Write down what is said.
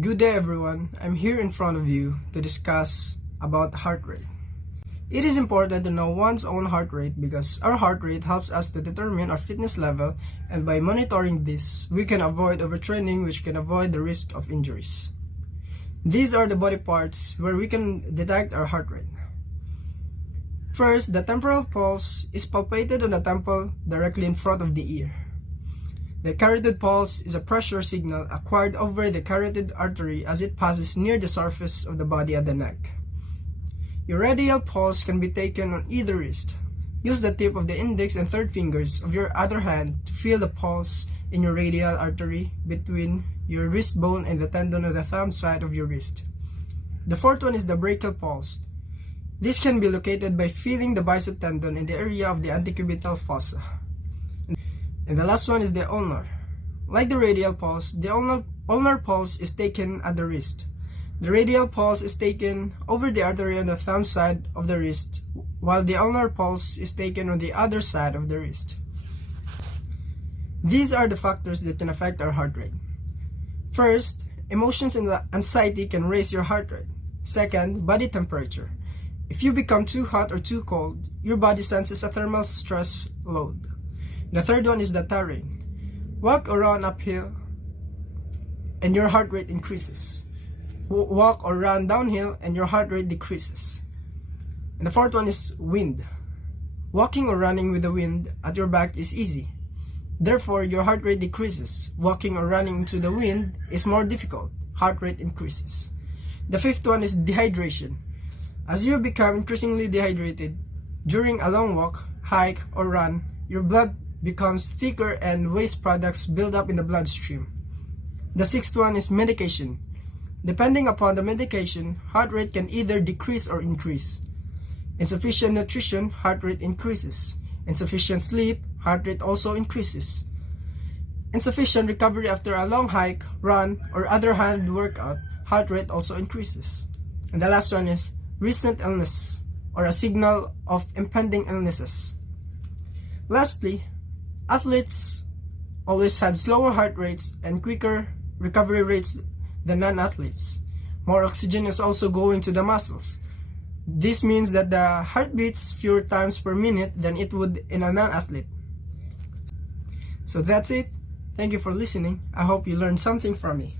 Good day everyone, I'm here in front of you to discuss about heart rate. It is important to know one's own heart rate because our heart rate helps us to determine our fitness level, and by monitoring this, we can avoid overtraining, which can avoid the risk of injuries. These are the body parts where we can detect our heart rate. First, the temporal pulse is palpated on the temple directly in front of the ear. The carotid pulse is a pressure signal acquired over the carotid artery as it passes near the surface of the body at the neck. Your radial pulse can be taken on either wrist. Use the tip of the index and third fingers of your other hand to feel the pulse in your radial artery between your wrist bone and the tendon of the thumb side of your wrist. The fourth one is the brachial pulse. This can be located by feeling the bicep tendon in the area of the antecubital fossa. And the last one is the ulnar. Like the radial pulse, the ulnar pulse is taken at the wrist. The radial pulse is taken over the artery on the thumb side of the wrist, while the ulnar pulse is taken on the other side of the wrist. These are the factors that can affect our heart rate. First, emotions and anxiety can raise your heart rate. Second, body temperature. If you become too hot or too cold, your body senses a thermal stress load. The third one is the terrain. Walk around uphill and your heart rate increases. Walk or run downhill and your heart rate decreases. And the fourth one is wind. Walking or running with the wind at your back is easy. Therefore, your heart rate decreases. Walking or running into the wind is more difficult. Heart rate increases. The fifth one is dehydration. As you become increasingly dehydrated during a long walk, hike, or run, your blood becomes thicker and waste products build up in the bloodstream. The sixth one is medication. Depending upon the medication, heart rate can either decrease or increase. Insufficient nutrition, heart rate increases. Insufficient sleep, heart rate also increases. Insufficient recovery after a long hike, run, or other hand workout, heart rate also increases. And the last one is recent illness, or a signal of impending illnesses. Lastly, athletes always had slower heart rates and quicker recovery rates than non-athletes. More oxygen is also going to the muscles. This means that the heart beats fewer times per minute than it would in a non-athlete. So that's it. Thank you for listening. I hope you learned something from me.